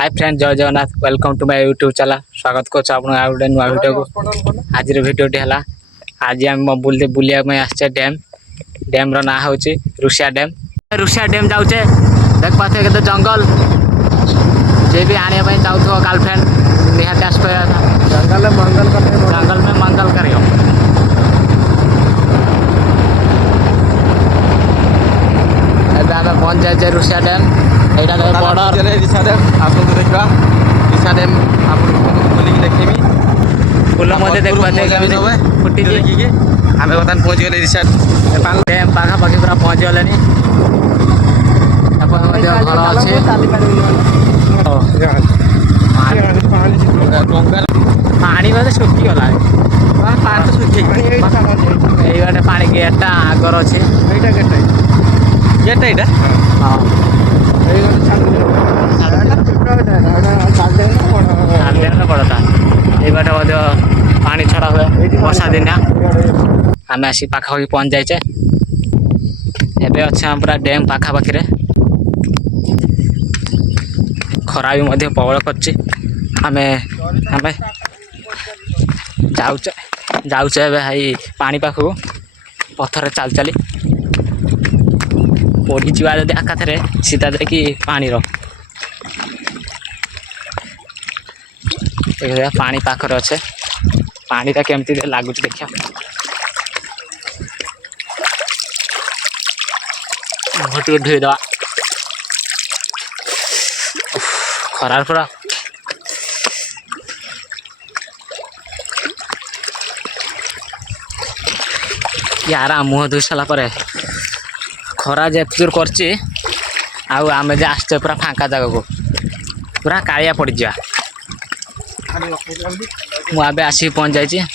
हाय friend जय Jagannath welcome to my YouTube channel स्वागत कर गोटे नुआ वीडियो को आज वीडियोटी है आज आम बुलिया आसचे डैम डैम रो ना हूँ रुषिया डैम जाऊे देख पाते के जंगल जे भी आने चाहूथ गर्लफ्रेंड निहाती आस जंगल में मंगल कर पहुंच जाए रुषिया डैम यहाँ बॉर्डर रिसा डैम आसतु देखा रिसा डैम खोलिक देखेबी फूल फुटी आम बर्तमान पहुँच गए रिसा डैम पाखापाखि पूरा पहुँच गले घर अच्छे पानी बोधे सुखी गला ये पानी गेटा आगर अच्छे गेट यहाँ हाँ पड़ता ये पानी छड़ा हुए वर्षा दिन आम आसी पाखापाखि पहुँच जाइचे एबे अच्छे पूरा डैम पाखापाखि खरा भी प्रबल कर जाऊचे भाई पानी पाखु पथर चल चली पड़ी जा आकाशे सीधा देखी पानी पानी पाखर अच्छे पानीटा केमती लगुच देखा घुटी धोईदे खरार पूरा यार मुह धोई सारापर खरा जेर कर आम जे आसचे पूरा फांका जगह को पूरा कालिया पड़ जा मुझे आसिक पहुँच जाइए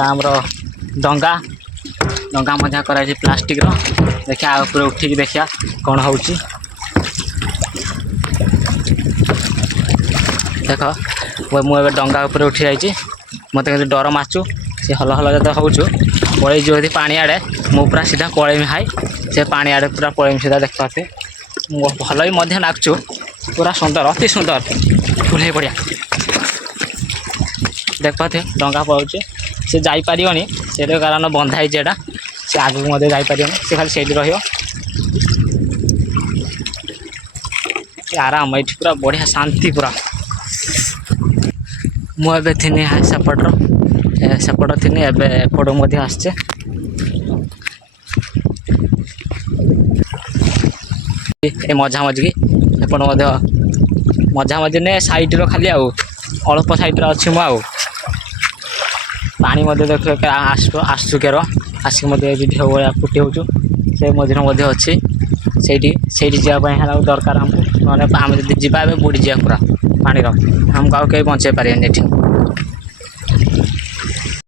आमर डंगा डंगा मजा कर प्लास्टिक देखा ऊपर उठिक देखा कौन हो देख मुझे डंगा उपर उठी जाइए मत डर माचु सी हल हल जो हो पलि जो पानी आड़े मु पूरा सीधा पलैमी हाई से पानी आड़े पूरा पलैमी सीधा देख पाते भल भी नाचु पूरा सुंदर अति सुंदर फुल बढ़िया देख पाते डंगा पड़े सी जापरि से कारण बंधाई एटा से आगू जापरि से खाली से आराम ये पूरा बढ़िया शांति पूरा मुझे थी सेपट थी एपट आसचे मझा मझी एपट मझा मझी ने सैड्र खाली अल्प सैड्रे अच्छी मुझे पानी देख आसु केर आसिक ढेउ भाया फुटी हो से मझे अच्छी से जावाई दरकार आमको ना आम जी बुड़ी जा पूरा पानी आमको कहीं बचे पारे।